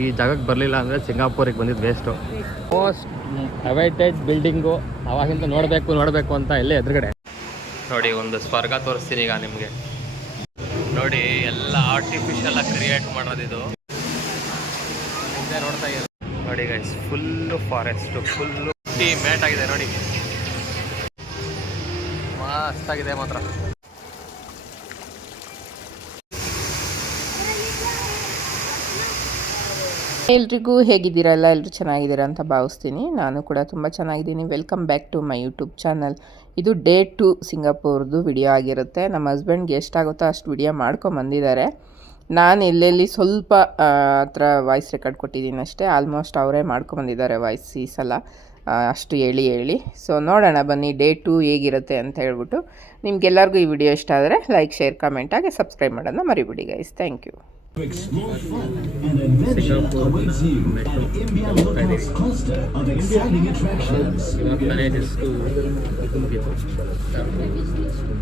ಈ ಜಾಗಕ್ಕೆ ಬರಲಿಲ್ಲ ಅಂದರೆ ಸಿಂಗಾಪುರಿಗೆ ಬಂದಿದ್ದು ವೇಸ್ಟು. ಮೋಸ್ಟ್ ಅವೈಟೆಡ್ ಬಿಲ್ಡಿಂಗು, ಅವಾಗಿಂದ ನೋಡಬೇಕು ಅಂತ ಇಲ್ಲೇ ಎದುರುಗಡೆ ನೋಡಿ ಒಂದು ಸ್ವರ್ಗ ತೋರಿಸ್ತೀನಿ ಈಗ ನಿಮಗೆ. ನೋಡಿ ಎಲ್ಲ ಆರ್ಟಿಫಿಷಿಯಲ್ ಆಗಿ ಕ್ರಿಯೇಟ್ ಮಾಡೋದಿದು. ನೋಡ್ತಾ ಇದ್ದಾರೆ ನೋಡಿ ಗೈಸ್, ಫುಲ್ಲು ಫಾರೆಸ್ಟು, ಫುಲ್ಲು ಮೇಟ್ ಆಗಿದೆ ನೋಡಿ, ಮಸ್ತಾಗಿದೆ ಮಾತ್ರ. ಎಲ್ರಿಗೂ ಹೇಗಿದ್ದೀರಾ? ಎಲ್ಲರೂ ಚೆನ್ನಾಗಿದ್ದೀರಾ ಅಂತ ಭಾವಿಸ್ತೀನಿ. ನಾನು ಕೂಡ ತುಂಬ ಚೆನ್ನಾಗಿದ್ದೀನಿ. Welcome back to my YouTube channel. ಇದು ಡೇ 2 ಸಿಂಗಾಪುರ್ದು ವಿಡಿಯೋ ಆಗಿರುತ್ತೆ. ನಮ್ಮ ಹಸ್ಬೆಂಡ್ಗೆ ಎಷ್ಟಾಗುತ್ತೋ ಅಷ್ಟು ವಿಡಿಯೋ ಮಾಡ್ಕೊಂಬಂದಿದ್ದಾರೆ. ನಾನು ಎಲ್ಲೆಲ್ಲಿ ಸ್ವಲ್ಪ ಹತ್ರ ವಾಯ್ಸ್ ರೆಕಾರ್ಡ್ ಕೊಟ್ಟಿದ್ದೀನಿ ಅಷ್ಟೇ. ಆಲ್ಮೋಸ್ಟ್ ಅವರೇ ಮಾಡ್ಕೊಂಬಂದಿದ್ದಾರೆ ವಾಯ್ಸ್ ಈ ಸಲ, ಅಷ್ಟು ಹೇಳಿ. ಸೊ ನೋಡೋಣ ಬನ್ನಿ ಡೇ 2 ಹೇಗಿರುತ್ತೆ ಅಂತ ಹೇಳ್ಬಿಟ್ಟು. ನಿಮ್ಗೆಲ್ಲರಿಗೂ ಈ ವಿಡಿಯೋ ಇಷ್ಟ ಆದರೆ ಲೈಕ್, ಶೇರ್, ಕಮೆಂಟ್ ಹಾಗೆ ಸಬ್ಸ್ಕ್ರೈಬ್ ಮಾಡೋದನ್ನ ಮರಿಬಿಡಿ guys. Thank you. Singapore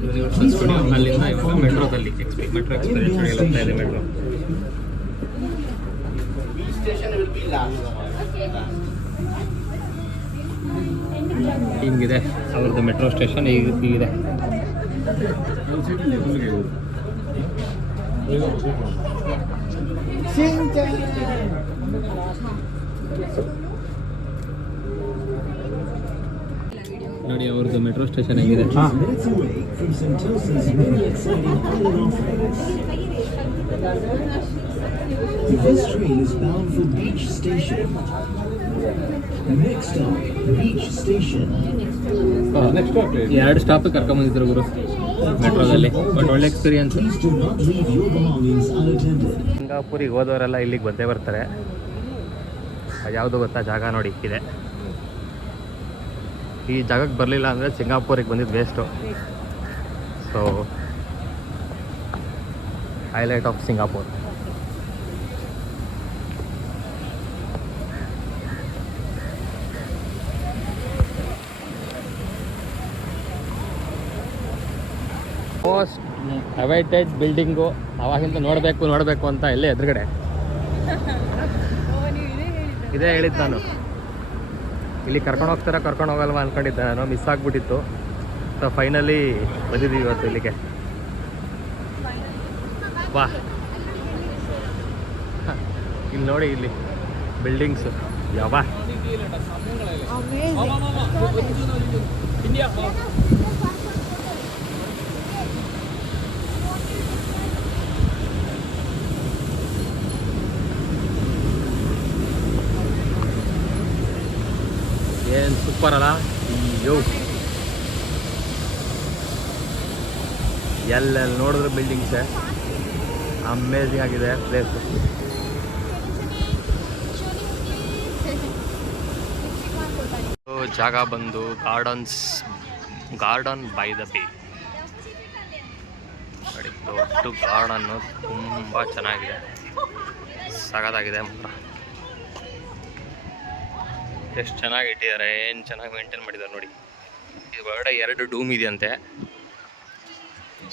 Universal Studio ಅಲ್ಲಿಂದ ಇವಾಗ ಮೆಟ್ರೋದಲ್ಲಿ ಮೆಟ್ರೋ ಎಕ್ಸ್ಪೀರಿಯನ್ಸ್ ಹೋಗ್ತಾ ಇದೆ. ಮೆಟ್ರೋ ಹಿಂಗಿದೆ ಅವ್ರದ್ದು ಮೆಟ್ರೋ ಸ್ಟೇಷನ್ ಹೀಗಿದೆ. ನೋಡಿ ಅವ್ರದ್ದು ಮೆಟ್ರೋ ಸ್ಟೇಷನ್ ಹೇಗಿದೆ. This train is bound for Beach Station. Next stop, Beach Station. ಎರಡು ಸ್ಟಾಪ್ ಕರ್ಕೊಂಬಂದಿದ್ರು ಗುರು ಮೆಟ್ರೋದಲ್ಲಿ. ಬಟ್ ಒಳ್ಳೆ ಎಕ್ಸ್ಪೀರಿಯನ್ಸ್. ಸಿಂಗಾಪುರಿಗೆ ಹೋದವರೆಲ್ಲ ಇಲ್ಲಿಗೆ ಬಂದೇ ಬರ್ತಾರೆ. ಯಾವುದು ಗೊತ್ತಾ ಜಾಗ ನೋಡಿ ಇದೆ. ಈ ಜಾಗಕ್ಕೆ ಬರಲಿಲ್ಲ ಅಂದರೆ ಸಿಂಗಾಪುರಿಗೆ ಬಂದಿದ್ದು waste. So highlight of Singapore. Most awaited building, ಅವಾಗಿಂದ ನೋಡಬೇಕು ಅಂತ ಇಲ್ಲೇ ಎದುರುಗಡೆ ಇದೇ ಹೇಳಿದ್ದು ನಾನು. ಇಲ್ಲಿ ಕರ್ಕೊಂಡು ಹೋಗಲ್ವ ಅಂದ್ಕೊಂಡಿದ್ದೆ ನಾನು, ಮಿಸ್ ಆಗಿಬಿಟ್ಟಿತ್ತು. ಸೊ ಫೈನಲಿ ಬಂದಿದ್ದೀವಿ ಇವತ್ತು ಇಲ್ಲಿಗೆ. ವಾ, ಇಲ್ಲಿ ನೋಡಿ, ಇಲ್ಲಿ ಬಿಲ್ಡಿಂಗ್ಸು ಯಾವ ಏನು ಸೂಪರ್ ಅಲ್ಲ. ಅಯ್ಯೋ, ಎಲ್ಲೆಲ್ಲಿ ನೋಡಿದ್ರು ಬಿಲ್ಡಿಂಗ್ಸೇ. ಅಮೇಝಿಂಗ್ ಆಗಿದೆ ಪ್ಲೇಸು. ಜಾಗ ಬಂದು ಗಾರ್ಡನ್ ಬೈ ದ ಬೇ ನೋಡಿ. ದೊಡ್ಡ ಗಾರ್ಡನ್ನು, ತುಂಬ ಚೆನ್ನಾಗಿದೆ, ಸಗದಾಗಿದೆ ಮಾತ್ರ. ಎಷ್ಟು ಚೆನ್ನಾಗಿ ಇಟ್ಟಿದ್ದಾರೆ, ಏನು ಚೆನ್ನಾಗಿ ಮೇಂಟೈನ್ ಮಾಡಿದ್ದಾರೆ ನೋಡಿ. ಇದು ಒಳಗಡೆ 2 ಡೂಮ್ ಇದೆಯಂತೆ.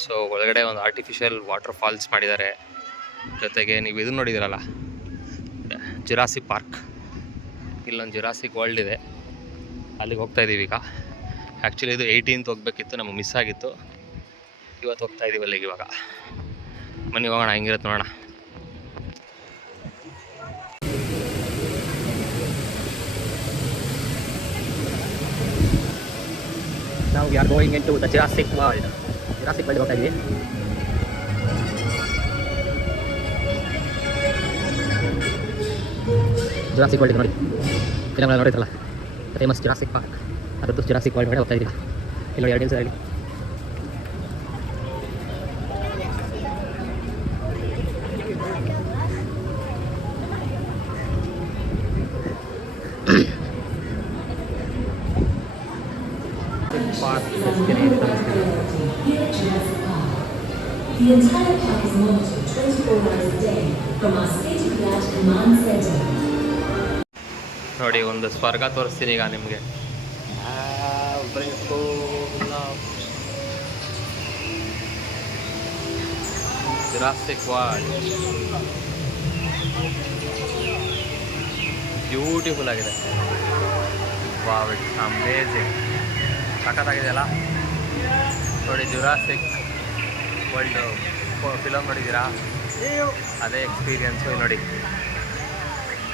ಸೊ ಒಳಗಡೆ ಒಂದು ಆರ್ಟಿಫಿಷಿಯಲ್ ವಾಟರ್ ಫಾಲ್ಸ್ ಮಾಡಿದ್ದಾರೆ. ಜೊತೆಗೆ ನೀವು ಇದು ನೋಡಿದ್ದೀರಲ್ಲ, ಜುರಾಸಿಕ್ ಪಾರ್ಕ್. ಇಲ್ಲೊಂದು ಜುರಾಸಿಕ್ ವರ್ಲ್ಡ್ ಇದೆ, ಅಲ್ಲಿಗೆ ಹೋಗ್ತಾ ಇದ್ದೀವಿ ಈಗ. ಆ್ಯಕ್ಚುಲಿ ಇದು 18th ಹೋಗಬೇಕಿತ್ತು, ನಮಗೆ ಮಿಸ್ ಆಗಿತ್ತು. ಇವತ್ತು ಹೋಗ್ತಾ ಇದ್ದೀವಿ ಅಲ್ಲಿಗೆ. ಇವಾಗ ಬನ್ನಿ ಹೋಗೋಣ, ಹೆಂಗಿರುತ್ತೆ ನೋಡೋಣ. Now we are going into the Jurassic World. Jurassic World ಹೋಗ್ತಾ ಇದ್ದೀವಿ. ಜುರಾಸಿಕ್ ವರ್ಲ್ಡ್ ನೋಡಿ, ಫಿಲಮ್ಗಳು ನೋಡಿದ್ರಲ್ಲ, ಫೇಮಸ್ ಜುರಾಸಿಕ್ ಪಾರ್ಕ್, ಅದರದ್ದು ಜುರಾಸಿಕ್ ವರ್ಲ್ಡ್ ಒಳಗಡೆ ಹೋಗ್ತಾ ಇದ್ದೀವಿ. ಇಲ್ಲಿ 2 ನಿಮಿಷ ಹೇಳಿ. The entire park is monitored 24 hours a day from our state-of-the-art command center. ನೋಡಿ ಒಂದು ಸ್ವರ್ಗ ತೋರಿಸ್ತೀನಿ ಈಗ ನಿಮಗೆ. ಜುರಾಸಿಕ್ ವರ್ಲ್ಡ್ ಬ್ಯೂಟಿಫುಲ್ ಆಗಿದೆ. Wow, it's amazing. ಸಖತ್ತಾಗಿದೆಯಲ್ಲ ನೋಡಿ. ಜುರಾಸಿಕ್ ವರ್ಲ್ಡ್ ಫಿಲಮ್ ನೋಡಿದ್ದೀರಾ? ಅದೇ ಎಕ್ಸ್ಪೀರಿಯನ್ಸು ನೋಡಿ.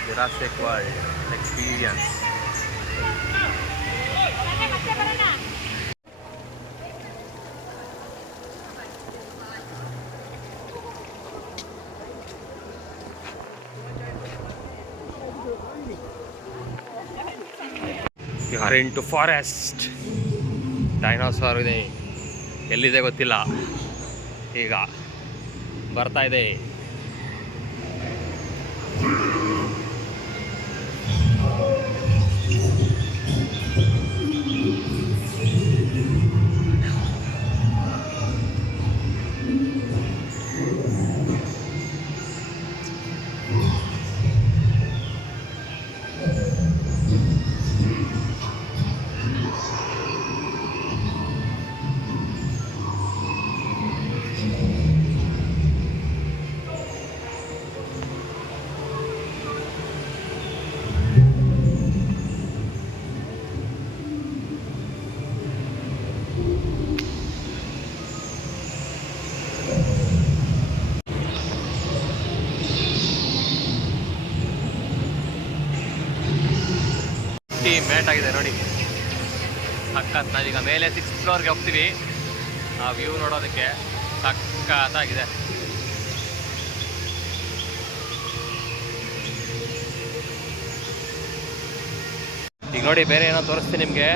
Jurassic World experience. You are into forest. Dinosaur ಇದೆ, ಎಲ್ಲಿದೆ ಗೊತ್ತಿಲ್ಲ, ಈಗ ಬರ್ತಾ ಇದೆ. ಮೇಟ್ ಆಗಿದೆ ನೋಡಿ, ಸಖತ್. ನಾವೀಗ ಮೇಲೆ 6th ಫ್ಲೋರ್ಗೆ ಹೋಗ್ತೀವಿ ಆ ವ್ಯೂ ನೋಡೋದಕ್ಕೆ. ಸಖತ್ತಾಗಿದೆ. ಈಗ ನೋಡಿ, ಬೇರೆ ಏನೋ ತೋರಿಸ್ತೀನಿ ನಿಮಗೆ.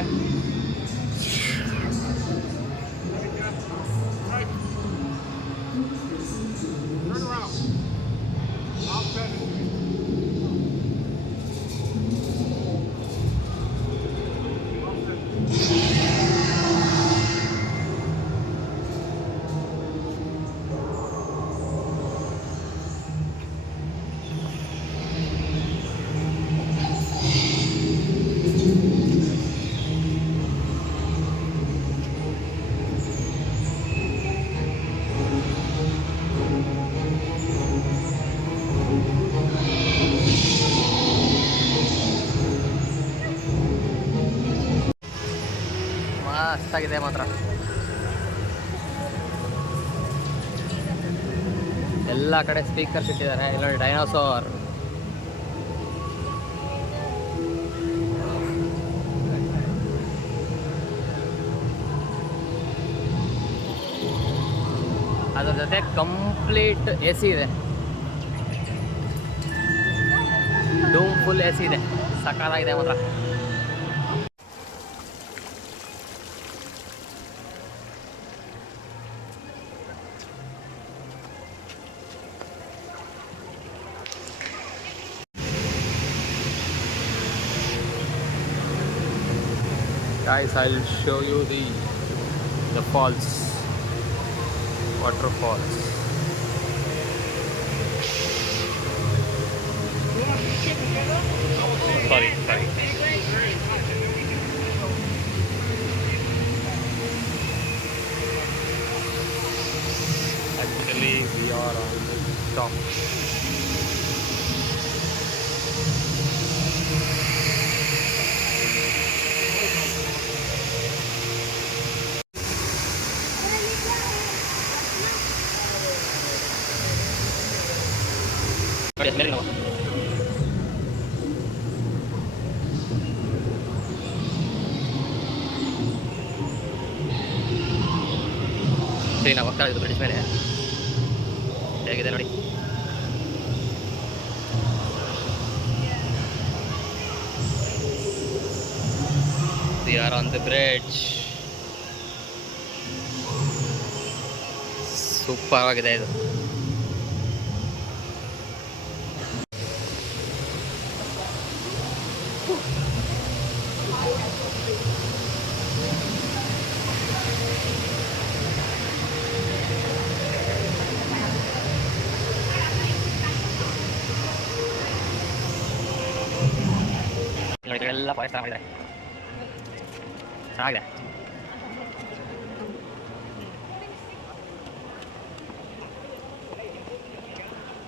ಮಸ್ತಾಗಿದೆ ಮಾತ್ರ. ಎಲ್ಲ ಕಡೆ ಸ್ಪೀಕರ್ಸ್ ಇಟ್ಟಿದ್ದಾರೆ. ಇಲ್ಲ ಡೈನೋಸಾರ್. ಅದ್ರ ಜೊತೆ ಕಂಪ್ಲೀಟ್ AC ಇದೆ. ಡೂಮ್ ಫುಲ್ AC ಇದೆ. ಸಕಾಲಾಗಿದೆ ಮಾತ್ರ. Guys, I'll show you the falls, waterfalls. Sorry. Actually, we are on the top. ಮೇಲೆ ನಾವು ಸರಿ, ನಾವು ಹೋಗ್ತಾ ಇದ್ದು ಬ್ರಿಡ್ಜ್ ಮೇಲೆ. ಹೇಗಿದೆ ನೋಡಿ. We are on the bridge. Super ಆಗಿದೆ ಇದು. ಎಲ್ಲ ಪಾಯಸ ಮಾಡಿದ್ದಾರೆ, ಚೆನ್ನಾಗಿದೆ.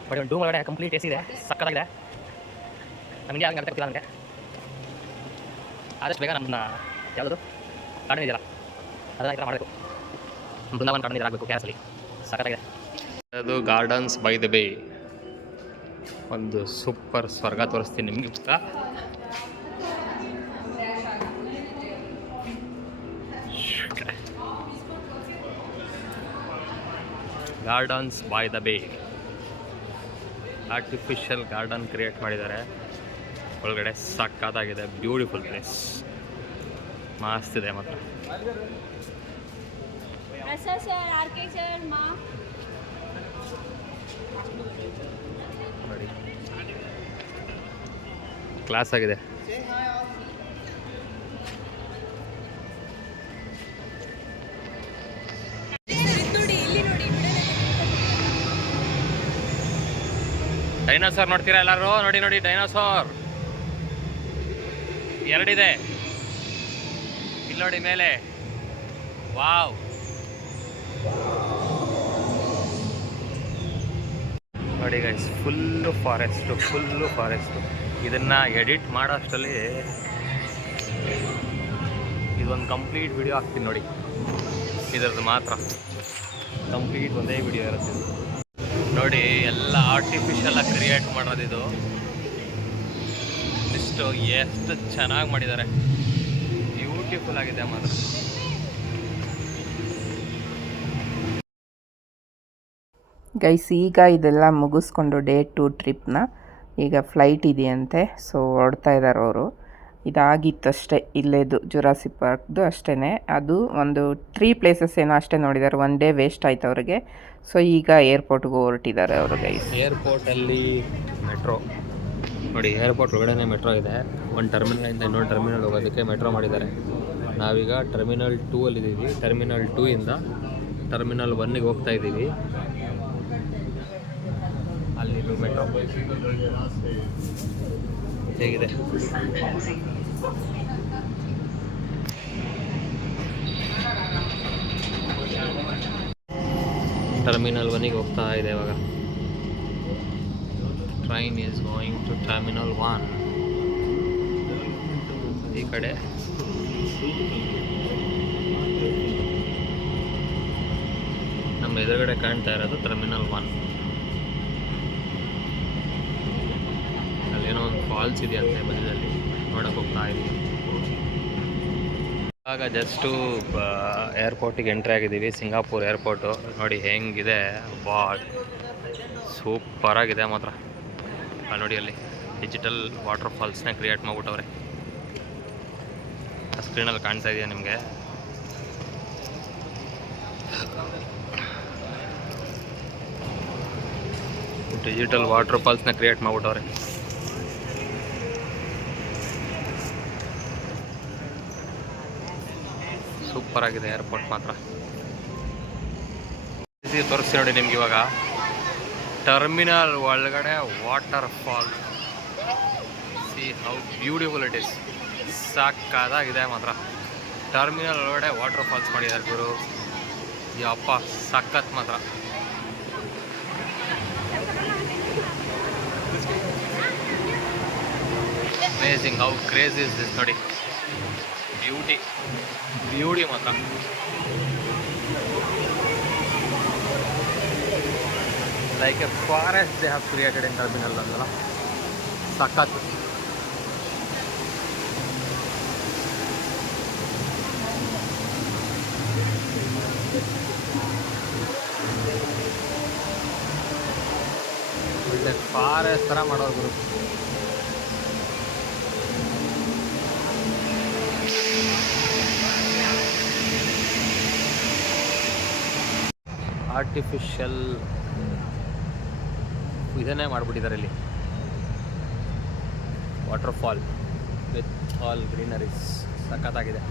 ಬಟ್ ಒಂದು ಡೂಮ್ ಒಳಗಡೆ ಕಂಪ್ಲೀಟ್ AC ಇದೆ, ಸಕ್ಕತ್ತಾಗಿದೆ. ನನಗೆ ಯಾಕೆ ಗೊತ್ತಿಲ್ಲ ನನಗೆ. ಆದಷ್ಟು ಬೇಗ ನಮ್ಮನ್ನ ಯಾವುದು ಗಾರ್ಡನ್ ಇದೆಯಲ್ಲ ಅದನ್ನ ಈ ಥರ ಮಾಡಬೇಕು. ಬೃಂದಾವನ ಗಾರ್ಡನ್ ಆಗಬೇಕು ಕ್ಯಾಸಲ್ಲಿ, ಸಖತ್ತಾಗಿದೆ. ಅದು ಗಾರ್ಡನ್ಸ್ ಬೈ ದ ಬೇ, ಒಂದು ಸೂಪರ್ ಸ್ವರ್ಗ ತೋರಿಸ್ತೀನಿ ನಿಮಗೆ. ಗೊತ್ತಾ ಗಾರ್ಡನ್ಸ್ ಬೈ ದ ಬೇ, ಆರ್ಟಿಫಿಷಿಯಲ್ ಗಾರ್ಡನ್ ಕ್ರಿಯೇಟ್ ಮಾಡಿದ್ದಾರೆ ಒಳಗಡೆ. ಸಕ್ಕತ್ತಾಗಿದೆ, ಬ್ಯೂಟಿಫುಲ್ ಪ್ಲೇಸ್, ಮಸ್ತ್ ಇದೆ ಮಾತ್ರ. ನೋಡಿ ಕ್ಲಾಸ್ ಆಗಿದೆ. ಡೈನೋಸಾರ್ ನೋಡ್ತೀರಾ ಎಲ್ಲರೂ? ನೋಡಿ ನೋಡಿ ಡೈನೋಸಾರ್ ಎರಡಿದೆ ಇಲ್ಲಿ ನೋಡಿ ಮೇಲೆ. ವಾವ್, ನೋಡಿ ಗೈಸ್, ಫುಲ್ಲು ಫಾರೆಸ್ಟು. ಇದನ್ನು ಎಡಿಟ್ ಮಾಡೋ ಅಷ್ಟರಲ್ಲಿ ಇದೊಂದು ಕಂಪ್ಲೀಟ್ ವಿಡಿಯೋ ಹಾಕ್ತೀನಿ ನೋಡಿ. ಇದರದ್ದು ಮಾತ್ರ ಕಂಪ್ಲೀಟ್ ಒಂದೇ ವಿಡಿಯೋ ಇರುತ್ತೆ ಇದು. ನೋಡಿ ಎಲ್ಲ ಆರ್ಟಿಫಿಷಿಯಲಾಗಿ ಕ್ರಿಯೇಟ್ ಮಾಡೋದಿದು. ಎಷ್ಟು ಚೆನ್ನಾಗಿ ಮಾಡಿದ್ದಾರೆ, ಬ್ಯೂಟಿಫುಲ್ ಆಗಿದೆ ಮಾತ್ರ. ಗೈಸ್, ಈಗ ಇದೆಲ್ಲ ಮುಗಿಸ್ಕೊಂಡು ಡೇ 2 ಟ್ರಿಪ್ನ ಈಗ ಫ್ಲೈಟ್ ಇದೆಯಂತೆ. ಸೊ ಹೊರಡ್ತಾ ಇದ್ದಾರೆ ಅವರು. ಇದಾಗಿತ್ತಷ್ಟೇ ಇಲ್ಲೇದು ಜುರಾಸಿಕ್ ಪಾರ್ಕ್ದು ಅಷ್ಟೇ. ಅದು ಒಂದು 3 ಪ್ಲೇಸಸ್ ಏನೋ ಅಷ್ಟೇ ನೋಡಿದ್ದಾರೆ. 1 ಡೇ ವೇಸ್ಟ್ ಆಯ್ತು ಅವ್ರಿಗೆ. ಸೊ ಈಗ ಏರ್ಪೋರ್ಟ್ಗೆ ಹೊರಟಿದ್ದಾರೆ ಅವರು ಗೈಸ್. ಏರ್ಪೋರ್ಟಲ್ಲಿ ಮೆಟ್ರೋ ನೋಡಿ, ಏರ್ಪೋರ್ಟ್ ಒಳಗಡೆ ಮೆಟ್ರೋ ಇದೆ. ಒಂದು ಟರ್ಮಿನಲಿಂದ ಇನ್ನೊಂದು ಟರ್ಮಿನಲ್ ಹೋಗೋದಕ್ಕೆ ಮೆಟ್ರೋ ಮಾಡಿದ್ದಾರೆ. ನಾವೀಗ ಟರ್ಮಿನಲ್ 2 ಅಲ್ಲಿದ್ದೀವಿ. ಟರ್ಮಿನಲ್ 2 ಇಂದ ಟರ್ಮಿನಲ್ 1ಗೆ ಹೋಗ್ತಾ ಇದ್ದೀವಿ. ಅಲ್ಲಿ ಮೆಟ್ರೋ ಹೇಗಿದೆ. ಟರ್ಮಿನಲ್ 1ಗೆ ಹೋಗ್ತಾ ಇದೆ ಇವಾಗ. Train is going to terminal 1. ಈ ಕಡೆ ನಮ್ಮ ಎದುರುಗಡೆ ಕಾಣ್ತಾ ಇರೋದು ಟರ್ಮಿನಲ್ 1. ಅಲ್ಲೇನೋ ಒಂದು ಫಾಲ್ಸ್ ಇದೆಯಂತೆ ಮಧ್ಯದಲ್ಲಿ, ನೋಡಕ್ಕೆ ಹೋಗ್ತಾ ಇದ್ದೀವಿ. ಇವಾಗ ಜಸ್ಟು ಏರ್ಪೋರ್ಟಿಗೆ ಎಂಟ್ರಿ ಆಗಿದ್ದೀವಿ. ಸಿಂಗಾಪುರ್ ಏರ್ಪೋರ್ಟು ನೋಡಿ ಹೆಂಗಿದೆ. ವಾವ್, ಸೂಪರಾಗಿದೆ ಮಾತ್ರ. ನೋಡಿ ಅಲ್ಲಿ ಡಿಜಿಟಲ್ ವಾಟರ್ ಫಾಲ್ಸ್ನ ಕ್ರಿಯೇಟ್ ಮಾಡಿಬಿಟ್ಟವ್ರೆ. ಸ್ಕ್ರೀನಲ್ಲಿ ಕಾಣ್ತಾ ಇದೆಯಾ ನಿಮಗೆ? ಡಿಜಿಟಲ್ ವಾಟರ್ ಫಾಲ್ಸ್ನ ಕ್ರಿಯೇಟ್ ಮಾಡಿಬಿಟ್ಟವ್ರೆ. ಸೂಪರ್ ಆಗಿದೆ ಏರ್ಪೋರ್ಟ್ ಮಾತ್ರ. ತೋರಿಸ್ತೀನಿ ನೋಡಿ ನಿಮ್ಗೆ ಇವಾಗ. ಟರ್ಮಿನಲ್ ಒಳಗಡೆ waterfall, see how beautiful it is. ಸಕ್ಕತ್ತಾಗಿದೆ ಮಾತ್ರ. ಟರ್ಮಿನಲ್ ಒಳಗಡೆ ವಾಟರ್ ಫಾಲ್ಸ್ ಮಾಡಿದ್ದಾರೆ ಗುರು. ಯಪ್ಪ ಸಕ್ಕತ್ ಮಾತ್ರ. Amazing, how crazy is this ನೋಡಿ. ಬ್ಯೂಟಿ ಮಾತ್ರ. Like A forest they have created in terminal ಅಂದಲ್ಲ, ಸಖತ್. ಒಳ್ಳೆ ಫಾರೆಸ್ಟ್ ಥರ ಮಾಡೋರು ಗುರು. ಆರ್ಟಿಫಿಷಿಯಲ್ ಇದನ್ನೇ ಮಾಡಿಬಿಟ್ಟಿದ್ದಾರೆ ಇಲ್ಲಿ. Water fall with all greeneries, ಸಖತ್ತಾಗಿದೆ.